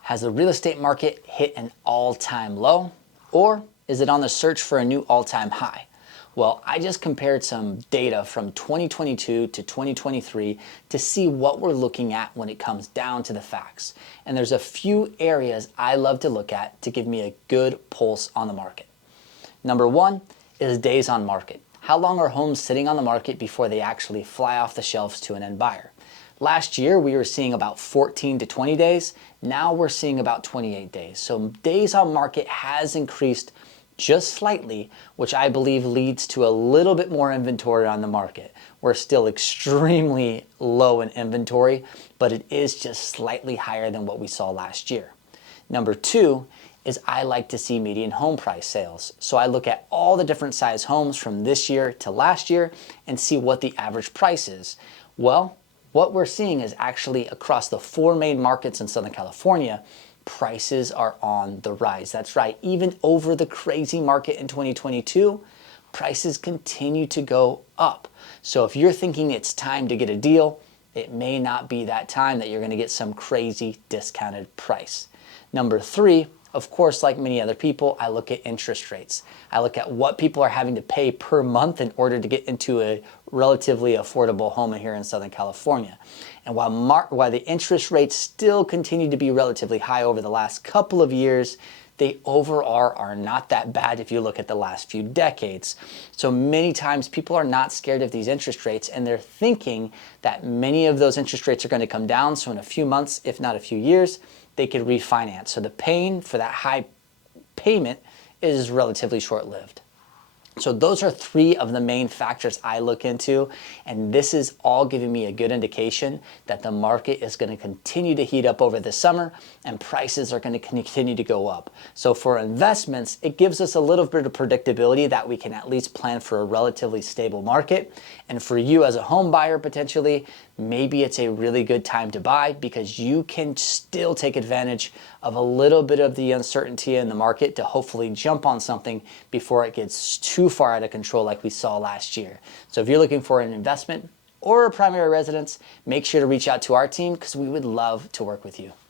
Has the real estate market hit an all-time low, or is it on the search for a new all-time high? Well, I just compared some data from 2022 to 2023 to see what we're looking at when it comes down to the facts. And there's a few areas I love to look at to give me a good pulse on the market. Number one is days on market. How long are homes sitting on the market before they actually fly off the shelves to an end buyer? Last year, we were seeing about 14 to 20 days. Now we're seeing about 28 days. So days on market has increased just slightly, which I believe leads to a little bit more inventory on the market. We're still extremely low in inventory, but it is just slightly higher than what we saw last year. Number two is I like to see median home price sales. So I look at all the different size homes from this year to last year and see what the average price is. Well, what we're seeing is actually across the four main markets in Southern California, prices are on the rise. That's right, even over the crazy market in 2022, prices continue to go up. So if you're thinking it's time to get a deal, it may not be that time that you're going to get some crazy discounted price. Number three, of course, like many other people, I look at interest rates. I look at what people are having to pay per month in order to get into a relatively affordable home here in Southern California. And while the interest rates still continue to be relatively high over the last couple of years, they overall are not that bad if you look at the last few decades. So many times people are not scared of these interest rates, and they're thinking that many of those interest rates are going to come down. So in a few months, if not a few years, they could refinance. So the pain for that high payment is relatively short-lived. So those are three of the main factors I look into, and this is all giving me a good indication that the market is going to continue to heat up over the summer and prices are going to continue to go up. So for investments, it gives us a little bit of predictability that we can at least plan for a relatively stable market. And for you as a home buyer, potentially, maybe it's a really good time to buy because you can still take advantage of a little bit of the uncertainty in the market to hopefully jump on something before it gets too far out of control like we saw last year. So if you're looking for an investment or a primary residence, make sure to reach out to our team because we would love to work with you.